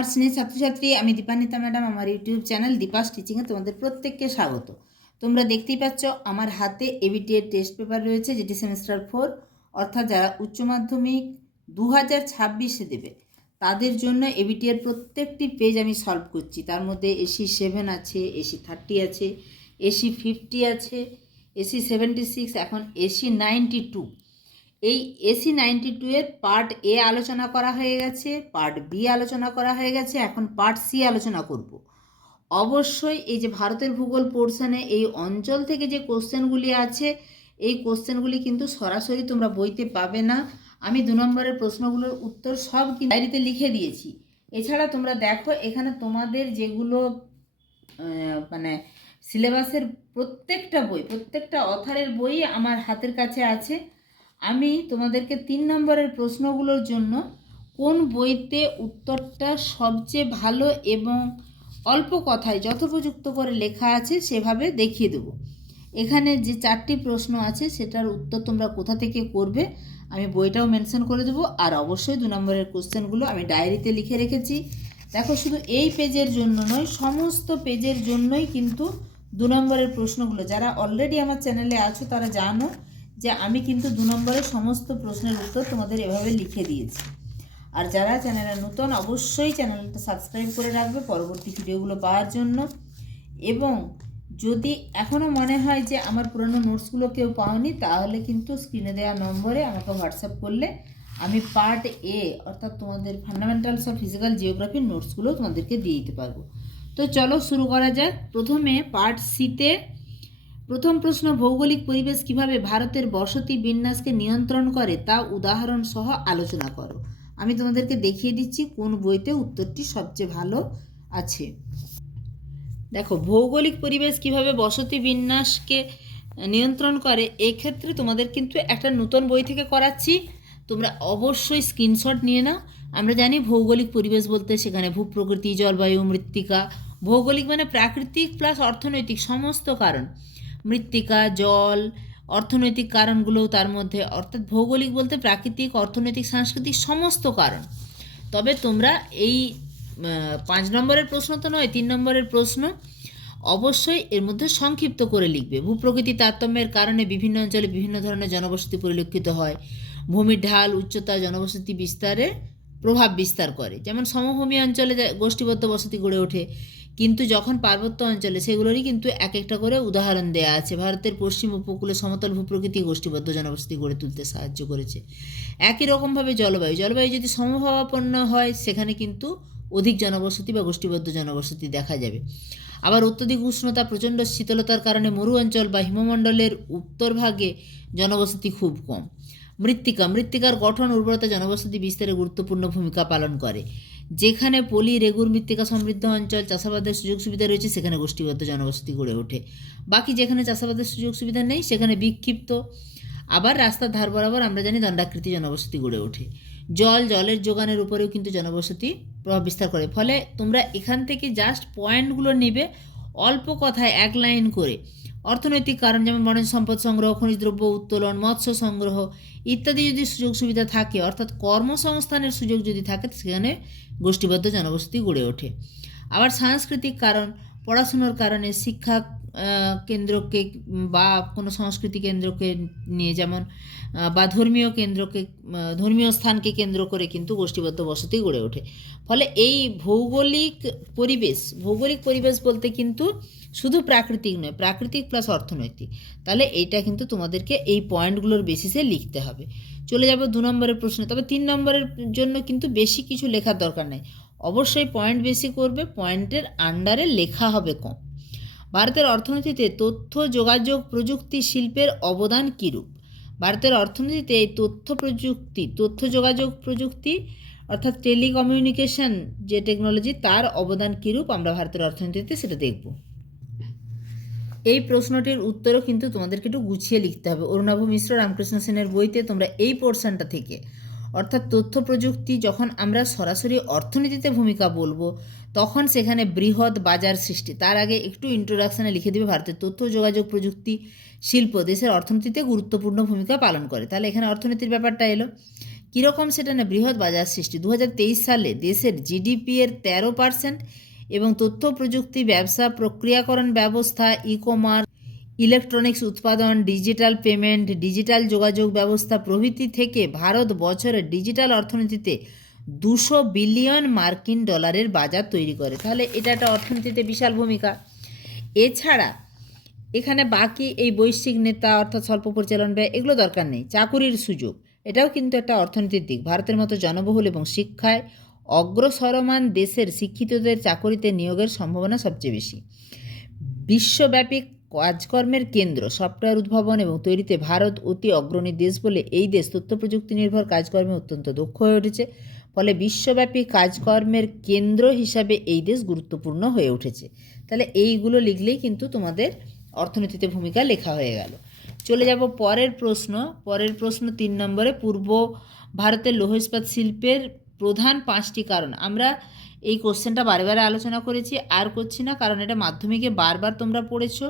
আমার স্নেহ ছাত্রছাত্রী, আমি দীপান্বিতা ম্যাডাম, আমার ইউটিউব চ্যানেল দীপাস টিচিংয়ে তোমাদের প্রত্যেককে স্বাগত। তোমরা দেখতেই পাচ্ছ আমার হাতে এবিটি এর টেস্ট পেপার রয়েছে, যেটি সেমিস্টার 4, অর্থাৎ যারা উচ্চ মাধ্যমিক 2026-এ দেবে তাদের জন্য এবিটি এর প্রত্যেকটি পেজ আমি সলভ করছি। তার মধ্যে এসি 7 আছে, এসি 30 আছে, এসি 50 আছে, এসি 76, এখন এসি 92। এই এসি 92 এর পার্ট এ আলোচনা করা হয়ে গেছে, পার্ট বি আলোচনা করা হয়ে গেছে, এখন পার্ট সি আলোচনা করব। অবশ্যই এই যে ভারতের ভূগোল পোর্শনে এই অঞ্চল থেকে যে কোশ্চেনগুলি আছে, এই কোশ্চেনগুলি কিন্তু সরাসরি তোমরা বইতে পাবে না। আমি 2 নম্বরের প্রশ্নগুলোর উত্তর সব কিন্তু ডায়েরিতে লিখে দিয়েছি। এছাড়া তোমরা দেখো এখানে তোমাদের যেগুলো মানে সিলেবাসের প্রত্যেকটা বই, প্রত্যেকটা অথারের বই আমার হাতের কাছে আছে। আমি তোমাদেরকে 3 নম্বরের প্রশ্নগুলোর জন্য কোন বইতে উত্তরটা সবচেয়ে ভালো এবং অল্প কথায় যথোপযুক্ত করে লেখা আছে সেভাবে দেখিয়ে দেবো। এখানে যে 4টি প্রশ্ন আছে সেটার উত্তর তোমরা কোথা থেকে করবে আমি বইটাও মেনশন করে দেবো। আর অবশ্যই 2 নম্বরের কোশ্চেনগুলো আমি ডায়েরিতে লিখে রেখেছি। দেখো, শুধু এই পেজের জন্য নয়, সমস্ত পেজের জন্যই কিন্তু 2 নম্বরের প্রশ্নগুলো, যারা অলরেডি আমার চ্যানেলে আছো তারা জানো যে আমি কিন্তু 2 নম্বরের সমস্ত প্রশ্নের উত্তর তোমাদের এভাবে লিখে দিয়েছি। আর যারা চ্যানেলে নতুন, অবশ্যই চ্যানেলটা সাবস্ক্রাইব করে রাখবে পরবর্তী ভিডিওগুলো পাওয়ার জন্য। এবং যদি এখনও মনে হয় যে আমার পুরনো নোটসগুলো কেউ পাওনি, তাহলে কিন্তু স্ক্রিনে দেওয়া নম্বরে আমাকে হোয়াটসঅ্যাপ করলে আমি পার্ট এ অর্থাৎ তোমাদের ফান্ডামেন্টালস অফ ফিজিক্যাল জিওগ্রাফির নোটসগুলো তোমাদেরকে দিয়ে দিতে পারবো। তো চলো শুরু করা যাক। প্রথমে পার্ট সিতে প্রথম প্রশ্ন, ভৌগোলিক পরিবেশ কিভাবে ভারতের বসতি বিন্যাসকে নিয়ন্ত্রণ করে তা উদাহরণ সহ আলোচনা করো। আমি তোমাদেরকে দেখিয়ে দিচ্ছি কোন বইতে উত্তরটি সবচেয়ে ভালো আছে। দেখো, ভৌগোলিক পরিবেশ কিভাবে বসতি বিন্যাসকে নিয়ন্ত্রণ করে, এক্ষেত্রে তোমাদের কিন্তু একটা নতুন বই থেকে করাচ্ছি, তোমরা অবশ্যই স্ক্রিনশট নিয়ে নাও। আমরা জানি ভৌগোলিক পরিবেশ বলতে সেখানে ভূপ্রকৃতি, জলবায়ু, মৃত্তিকা, ভৌগোলিক মানে প্রাকৃতিক প্লাস অর্থনৈতিক সমস্ত কারণ, মৃত্তিকা, জল, অর্থনৈতিক কারণগুলোও তার মধ্যে, অর্থাৎ ভৌগোলিক বলতে প্রাকৃতিক, অর্থনৈতিক, সাংস্কৃতিক সমস্ত কারণ। তবে তোমরা এই 5 নম্বরের প্রশ্ন তো নয়, 3 নম্বরের প্রশ্ন অবশ্যই এর মধ্যে সংক্ষিপ্ত করে লিখবে। ভূপ্রকৃতি তারতম্যের কারণে বিভিন্ন অঞ্চলে বিভিন্ন ধরনের জনবসতি পরিলক্ষিত হয়। ভূমির ঢাল, উচ্চতা জনবসতি বিস্তারে প্রভাব বিস্তার করে। যেমন সমভূমি অঞ্চলে গোষ্ঠীবদ্ধ বসতি গড়ে ওঠে, কিন্তু যখন পার্বত্য অঞ্চলে সেগুলোরই কিন্তু এক একটা করে উদাহরণ দেয়া আছে। ভারতের পশ্চিম উপকূলে সমতল ভূপ্রকৃতি গোষ্ঠীবদ্ধ জনবসতি গড়ে তুলতে সাহায্য করেছে। একই রকমভাবে জলবায়ু যদি সমভাবাপন্ন হয় সেখানে কিন্তু অধিক জনবসতি বা গোষ্ঠীবদ্ধ জনবসতি দেখা যাবে। আবার অত্যধিক উষ্ণতা, প্রচণ্ড শীতলতার কারণে মরু অঞ্চল বা হিমমণ্ডলের উত্তরভাগে জনবসতি খুব কম। মৃত্তিকার গঠন, উর্বরতা জনবসতি বিস্তারে গুরুত্বপূর্ণ ভূমিকা পালন করে। যেখানে পলি রেগুর মৃত্তিকা সমৃদ্ধ অঞ্চল, চাষাবাদের সুযোগ সুবিধা রয়েছে, সেখানে গোষ্ঠীবদ্ধ জনবসতি গড়ে ওঠে। বাকি যেখানে চাষাবাদের সুযোগ সুবিধা নেই সেখানে বিক্ষিপ্ত। আবার রাস্তার ধার বরাবর আমরা জানি দণ্ডাকৃতি জনবসতি গড়ে ওঠে। জলের যোগানের উপরেও কিন্তু জনবসতি প্রভাব বিস্তার করে। ফলে তোমরা এখান থেকে জাস্ট পয়েন্টগুলো নেবে, অল্প কথায় 1 লাইন করে। অর্থনৈতিক কারণ যেমন বনজ সম্পদ সংগ্রহ, খনিজ দ্রব্য উত্তোলন, মৎস্য সংগ্রহ ইত্যাদি যদি সুযোগ সুবিধা থাকে, অর্থাৎ কর্মসংস্থানের সুযোগ যদি থাকে, সেখানে গোষ্ঠীবদ্ধ জনবসতি গড়ে ওঠে। আবার সাংস্কৃতিক কারণ, পড়াশুনোর কারণে, শিক্ষা কেন্দ্রকে বা কোনো সংস্কৃতি কেন্দ্রকে নিয়ে, যেমন বা ধর্মীয় স্থানকে কেন্দ্র করে কিন্তু গোষ্ঠীবদ্ধ বসতি গড়ে ওঠে। ফলে এই ভৌগোলিক পরিবেশ বলতে কিন্তু শুধু প্রাকৃতিক নয়, প্রাকৃতিক প্লাস অর্থনৈতিক। তাহলে এইটা কিন্তু তোমাদেরকে এই পয়েন্টগুলোর বেসিসে লিখতে হবে। চলে যাবো 2 নম্বরের প্রশ্নে। তবে 3 নম্বরের জন্য কিন্তু বেশি কিছু লেখার দরকার নেই, অবশ্যই পয়েন্ট বেশি করবে, পয়েন্টের আন্ডারে লেখা হবে কম। ভারতের অর্থনীতিতে তথ্য যোগাযোগ প্রযুক্তি শিল্পের অবদান কীরূপ? ভারতের অর্থনীতিতে এই তথ্য যোগাযোগ প্রযুক্তি অর্থাৎ টেলিকমিউনিকেশন যে টেকনোলজি, তার অবদান কীরূপ আমরা ভারতের অর্থনীতিতে সেটা দেখব। এই প্রশ্নটির উত্তরও কিন্তু তোমাদেরকে একটু গুছিয়ে লিখতে হবে। অরুণাভ মিশ্র, রামকৃষ্ণ সেনের বইতে তোমরা এই পোর্শনটা থেকে, অর্থাৎ তথ্য প্রযুক্তি, যখন আমরা সরাসরি অর্থনীতিতে ভূমিকা বলবো তখন সেখানে বৃহৎ বাজার সৃষ্টি, তার আগে একটু ইন্ট্রোডাকশানে লিখে দেবে ভারতের তথ্য যোগাযোগ প্রযুক্তি শিল্প দেশের অর্থনীতিতে গুরুত্বপূর্ণ ভূমিকা পালন করে। তাহলে এখানে অর্থনীতির ব্যাপারটা এলো। কীরকম সেটা না, বৃহৎ বাজার সৃষ্টি। 2023 সালে দেশের জিডিপি এর 13% এবং তথ্য প্রযুক্তি, ব্যবসা, প্রক্রিয়াকরণ ব্যবস্থা, ই কমার্স, ইলেকট্রনিক্স উৎপাদন, ডিজিটাল পেমেন্ট, ডিজিটাল যোগাযোগ ব্যবস্থা প্রভৃতি থেকে ভারত বছরে ডিজিটাল অর্থনীতিতে 200 বিলিয়ন মার্কিন ডলারের বাজার তৈরি করে। তাহলে এটা একটা অর্থনীতিতে বিশাল ভূমিকা। এছাড়া এখানে বাকি এই বৈশ্বিক নেতা অর্থাৎ স্বল্প পরিচালন ব্যয় এগুলো দরকার নেই। চাকুরির সুযোগ, এটাও কিন্তু একটা অর্থনীতির দিক। ভারতের মতো জনবহুল এবং শিক্ষায় অগ্রসরমান দেশের শিক্ষিতদের চাকুরিতে নিয়োগের সম্ভাবনা সবচেয়ে বেশি। বিশ্বব্যাপী কাজকর্মের কেন্দ্র, সফটওয়্যার উদ্ভাবন এবং তৈরিতে ভারত অতি অগ্রণী দেশ বলে এই দেশ তথ্য প্রযুক্তি নির্ভর কাজকর্মে অত্যন্ত দক্ষ হয়ে উঠেছে। ফলে বিশ্বব্যাপী কাজকর্মের কেন্দ্র হিসাবে এই দেশ গুরুত্বপূর্ণ হয়ে উঠেছে। তাহলে এইগুলো লিখলেই কিন্তু তোমাদের অর্থনীতিতে ভূমিকা লেখা হয়ে গেল। চলে যাব পরের প্রশ্ন। 3 নম্বরে, পূর্ব ভারতের লৌহ ইস্পাত শিল্পের প্রধান 5টি কারণ। আমরা এই কোশ্চেনটা বারে আলোচনা করেছি, আর করছি না, কারণ এটা মাধ্যমিকে বারবার তোমরা পড়েছো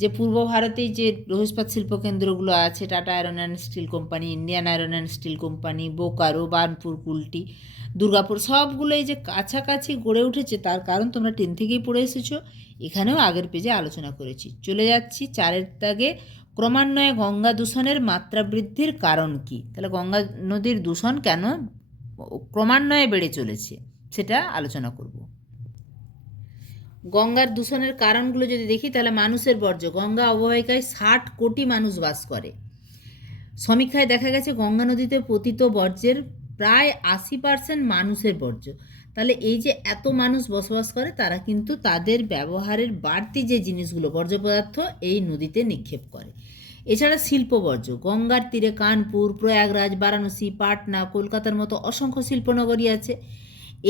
যে পূর্ব ভারতেই যে লৌহ ইস্পাত শিল্প কেন্দ্রগুলো আছে, tata iron and steel company, Indian iron and steel company, Bokaro, Burnpur, Kulti, Durgapur, সবগুলোই যে কাছাকাছি গড়ে উঠেছে তার কারণ তোমরা 10 থেকেই পড়ে এসেছো। এখানেও আগের পেজে আলোচনা করেছি। চলে যাচ্ছি 4 দাগে, ক্রমান্বয়ে গঙ্গা দূষণের মাত্রা বৃদ্ধির কারণ কি। তাহলে গঙ্গা নদীর দূষণ কেন ক্রমান্বয়ে বেড়ে চলেছে সেটা আলোচনা করব। গঙ্গার দূষণের কারণগুলো যদি দেখি তাহলে মানুষের বর্জ্য। গঙ্গা অববাহিকায় 60 কোটি মানুষ বাস করে। সমীক্ষায় দেখা গেছে গঙ্গা নদীতে পতিত বর্জ্যের প্রায় 80% মানুষের বর্জ্য। তাহলে এই যে এত মানুষ বসবাস করে তারা কিন্তু তাদের ব্যবহারের বাড়তি যে জিনিসগুলো বর্জ্য পদার্থ এই নদীতে নিক্ষেপ করে। এছাড়া শিল্প বর্জ্য, গঙ্গার তীরে কানপুর, প্রয়াগরাজ, বারাণসী, পাটনা, কলকাতার মতো অসংখ্য শিল্পনগরী আছে।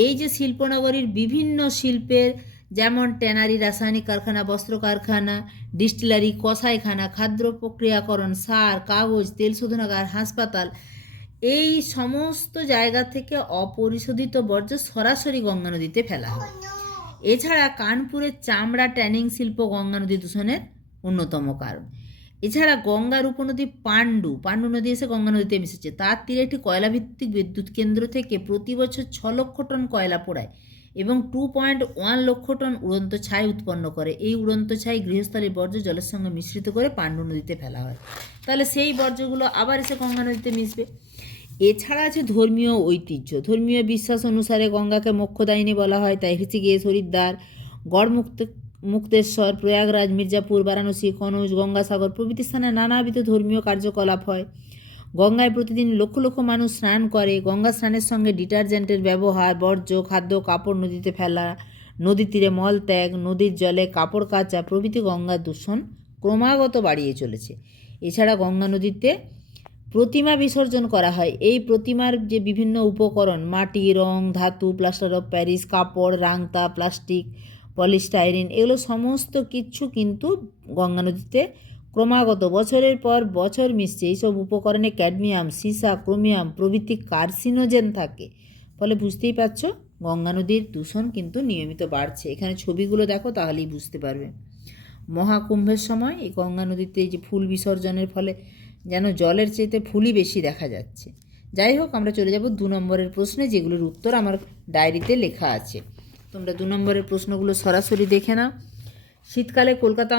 এই যে শিল্পনগরীর বিভিন্ন শিল্পের, যেমন ট্যানারি, রাসায়নিক কারখানা, বস্ত্র কারখানা, ডিস্টিলারি, কসাইখানা, খাদ্য প্রক্রিয়াকরণ, সার, কাগজ, তেল শোধনাগার, হাসপাতাল, এই সমস্ত জায়গা থেকে অপরিশোধিত বর্জ্য সরাসরি গঙ্গা নদীতে ফেলা হয়। এছাড়া কানপুরের চামড়া ট্যানিং শিল্প গঙ্গা নদী দূষণের অন্যতম কারণ। এছাড়া গঙ্গার উপনদী পাণ্ডু নদী এসে গঙ্গা নদীতে মিশেছে। তার তীরে একটি কয়লাভিত্তিক বিদ্যুৎ কেন্দ্র থেকে প্রতি বছর 6 লক্ষ টন কয়লা পোড়ায় এবং 2.1 লক্ষ টন উড়ন্ত ছাই উৎপন্ন করে। এই উড়ন্ত ছাই গৃহস্থলীর বর্জ্য জলের সঙ্গে মিশ্রিত করে পাণ্ডু নদীতে ফেলা হয়। তাহলে সেই বর্জ্যগুলো আবার এসে গঙ্গা নদীতে মিশবে। এছাড়া আছে ধর্মীয় ঐতিহ্য। ধর্মীয় বিশ্বাস অনুসারে গঙ্গাকে মোক্ষদায়িনী বলা হয়, তাই ঋষিকেশ, হরিদ্বার, মুক্তেশ্বর, প্রয়াগরাজ, মির্জাপুর, বারাণসী, কনৌজ, গঙ্গাসাগর প্রভৃতি স্থানে নানাবিধ ধর্মীয় কার্যকলাপ হয়। গঙ্গায় প্রতিদিন লক্ষ লক্ষ মানুষ স্নান করে। গঙ্গা স্নানের সঙ্গে ডিটারজেন্টের ব্যবহার, বর্জ্য, খাদ্য, কাপড় নদীতে ফেলা, নদীর তীরে মলত্যাগ, নদীর জলে কাপড় কাচা প্রভৃতি গঙ্গা দূষণ ক্রমাগত বাড়িয়ে চলেছে। এছাড়া গঙ্গা নদীতে প্রতিমা বিসর্জন করা হয়। এই প্রতিমার যে বিভিন্ন উপকরণ, মাটি, রং, ধাতু, প্লাস্টার অফ প্যারিস, কাপড়, রাংতা, প্লাস্টিক, পলিস্টাইরিন, এগুলো সমস্ত কিছু কিন্তু গঙ্গা নদীতে ক্রমাগত বছরের পর বছর মিশছে। এইসব উপকরণে ক্যাডমিয়াম, সীসা, ক্রোমিয়াম প্রভৃতি কার্সিনোজেন থাকে। ফলে বুঝতেই পারছো গঙ্গা নদীর দূষণ কিন্তু নিয়মিত বাড়ছে। এখানে ছবিগুলো দেখো তাহলেই বুঝতে পারবে। মহাকুম্ভের সময় এই গঙ্গা নদীতে এই যে ফুল বিসর্জনের ফলে যেন জলের চাইতে ফুলই বেশি দেখা যাচ্ছে। যাই হোক, আমরা চলে যাব 2 নম্বরের প্রশ্নে, যেগুলোর উত্তর আমার ডায়েরিতে লেখা আছে। তোমরা 2 নম্বরের প্রশ্নগুলো সরাসরি দেখে নাও। শীতকালে কলকাতা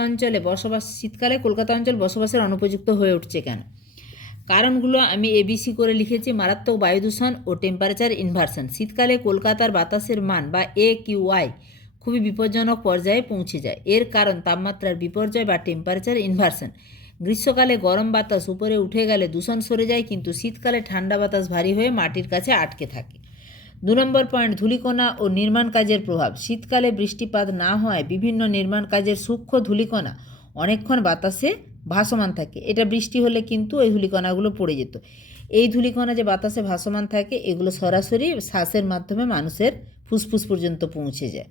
অঞ্চল বসবাসের অনুপযুক্ত হয়ে উঠছে কেন? কারণগুলো আমি ABC করে লিখেছি। মারাত্মক বায়ু দূষণ ও টেম্পারেচার ইনভার্সন। শীতকালে কলকাতার বাতাসের মান বা AQI খুবই বিপজ্জনক পর্যায়ে পৌঁছে যায়। এর কারণ তাপমাত্রার বিপর্যয় বা টেম্পারেচার ইনভার্সন। গ্রীষ্মকালে গরম বাতাস উপরে উঠে গেলে দূষণ সরে যায়, কিন্তু শীতকালে ঠান্ডা বাতাস ভারী হয়ে মাটির কাছে আটকে থাকে। 2 নম্বর পয়েন্ট, ধূলিকণা ও নির্মাণ কাজের প্রভাব। শীতকালে বৃষ্টিপাত না হওয়ায় বিভিন্ন নির্মাণ কাজের সূক্ষ্ম ধূলিকণা অনেকক্ষণ বাতাসে ভাসমান থাকে। এটা বৃষ্টি হলে কিন্তু ওই ধূলিকণাগুলো পড়ে যেত। এই ধূলিকণা যে বাতাসে ভাসমান থাকে এগুলো সরাসরি শ্বাসের মাধ্যমে মানুষের ফুসফুস পর্যন্ত পৌঁছে যায়।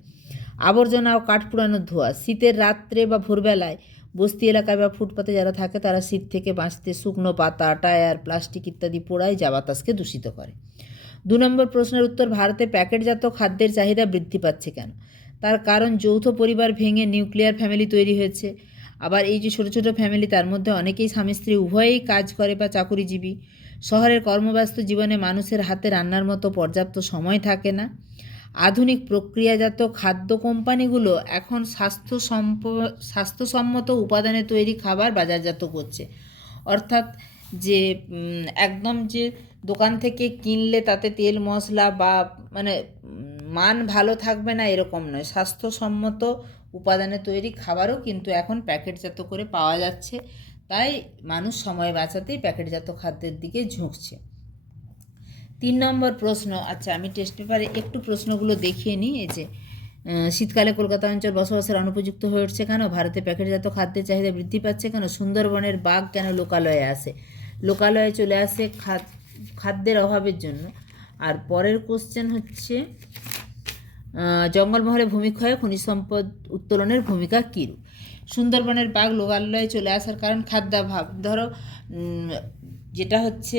আবর্জনা ও কাঠ পোড়ানোর ধোঁয়া। শীতের রাত্রে বা ভোরবেলায় বস্তি এলাকায় বা ফুটপাতে যারা থাকে তারা শীত থেকে বাঁচতে শুকনো পাতা, টায়ার, প্লাস্টিক ইত্যাদি পোড়ায়, যা বাতাসকে দূষিত করে। 2 নম্বর প্রশ্নের উত্তর, ভারতে প্যাকেটজাত খাদ্যের চাহিদা বৃদ্ধি পাচ্ছে কেন? তার কারণ যৌথ পরিবার ভেঙে নিউক্লিয়ার ফ্যামিলি তৈরি হয়েছে। আবার এই যে ছোটো ছোটো ফ্যামিলি, তার মধ্যে অনেকেই স্বামী স্ত্রী উভয়েই কাজ করে বা চাকুরিজীবী। শহরের কর্মব্যস্ত জীবনে মানুষের হাতে রান্নার মতো পর্যাপ্ত সময় থাকে না। আধুনিক প্রক্রিয়াজাত খাদ্য কোম্পানিগুলো এখন স্বাস্থ্যসম্মত উপাদানে তৈরি খাবার বাজারজাত করছে। অর্থাৎ যে একদম যে দোকান থেকে কিনলে তাতে তেল মশলা বা মানে মান ভালো থাকবে না এরকম নয়, স্বাস্থ্যসম্মত উপাদানে তৈরি খাবারও কিন্তু এখন প্যাকেটজাত করে পাওয়া যাচ্ছে। তাই মানুষ সময় বাঁচাতেই প্যাকেটজাত খাদ্যের দিকে ঝুঁকছে। 3 নম্বর প্রশ্ন, আচ্ছা আমি টেস্ট পেপারে একটু প্রশ্নগুলো দেখিয়ে নিই। এই যে শীতকালে কলকাতা অঞ্চল বসবাসের অনুপযুক্ত হয়ে উঠছে কেন? ভারতে প্যাকেটজাত খাদ্যের চাহিদা বৃদ্ধি পাচ্ছে কেন? সুন্দরবনের বাঘ কেন লোকালয়ে আসে? লোকালয়ে চলে আসে খাদ্যের অভাবের জন্য। আর পরের কোশ্চেন হচ্ছে জঙ্গলমহলে ভূমিক্ষয়ে খনিজ সম্পদ উত্তোলনের ভূমিকা কীরূপ? সুন্দরবনের বাঘ লোকালয়ে চলে আসার কারণ খাদ্যাভাব। ধরো যেটা হচ্ছে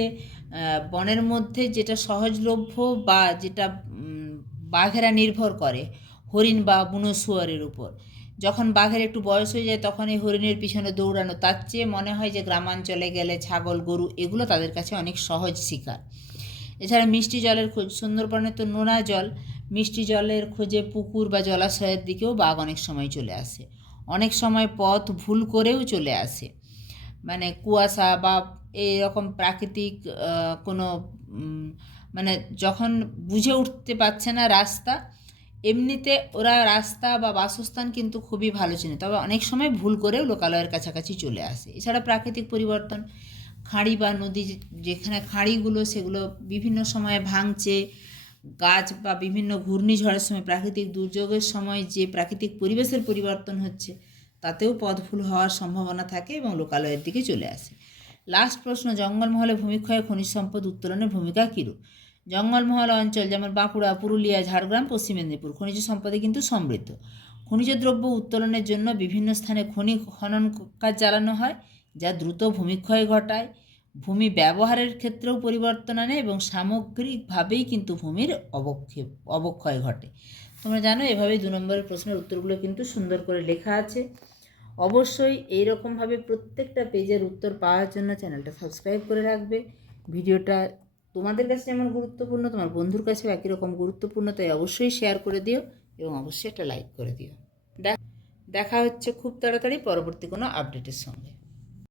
বনের মধ্যে যেটা সহজলভ্য বা যেটা বাঘেরা নির্ভর করে হরিণ বা বুনো শুয়োরের উপর, যখন বাঘের একটু বয়স হয়ে যায় তখন এই হরিণের পিছনে দৌড়ানো, তার চেয়ে মনে হয় যে গ্রামাঞ্চলে গেলে ছাগল গরু এগুলো তাদের কাছে অনেক সহজ শিকার। এছাড়া মিষ্টি জলের খোঁজ, সুন্দরবনে তো নোনা জল, মিষ্টি জলের খোঁজে পুকুর বা জলাশয়ের দিকেও বাঘ অনেক সময় চলে আসে। অনেক সময় পথ ভুল করেও চলে আসে, মানে কুয়াশা বা এইরকম প্রাকৃতিক কোনো মানে যখন বুঝে উঠতে পারছে না রাস্তা, এমনিতে ওরা রাস্তা বা বাসস্থান কিন্তু খুবই ভালো চেনে, তবে অনেক সময় ভুল করেও লোকালয়ের কাছাকাছি চলে আসে। এছাড়া প্রাকৃতিক পরিবর্তন, খাঁড়ি বা নদী যেখানে খাঁড়িগুলো সেগুলো বিভিন্ন সময়ে ভাঙছে, গাছ বা বিভিন্ন ঘূর্ণিঝড়ের সময় প্রাকৃতিক দুর্যোগের সময় যে প্রাকৃতিক পরিবেশের পরিবর্তন হচ্ছে তাতেও পথ ভুল হওয়ার সম্ভাবনা থাকে এবং লোকালয়ের দিকে চলে আসে। লাস্ট প্রশ্ন, জঙ্গলমহলে ভূমিক্ষয়ে খনিজ সম্পদ উত্তোলনের ভূমিকা কীরূপ? জঙ্গলমহল অঞ্চল যেমন বাঁকুড়া, পুরুলিয়া, ঝাড়গ্রাম, পশ্চিম মেদিনীপুর খনিজ সম্পদে কিন্তু সমৃদ্ধ। খনিজ দ্রব্য উত্তোলনের জন্য বিভিন্ন স্থানে খনি খনন কাজ চালানো হয়, যা দ্রুত ভূমিক্ষয় ঘটায়, ভূমি ব্যবহারের ক্ষেত্রেও পরিবর্তন আনে এবং সামগ্রিকভাবেই কিন্তু ভূমির অবক্ষয় ঘটে। তোমরা জানো এভাবেই 2 নম্বরের প্রশ্নের উত্তরগুলো কিন্তু সুন্দর করে লেখা আছে। অবশ্যই এইরকমভাবে প্রত্যেকটা পেজের উত্তর পাওয়ার জন্য চ্যানেলটা সাবস্ক্রাইব করে রাখবে। ভিডিওটা তোমাদের কাছে যেমন গুরুত্বপূর্ণ তোমার বন্ধুর কাছেও একই রকম গুরুত্বপূর্ণ, তাই অবশ্যই শেয়ার করে দিও এবং অবশ্যই একটা লাইক করে দিও। দেখা হচ্ছে খুব তাড়াতাড়ি পরবর্তী কোনো আপডেটের সঙ্গে।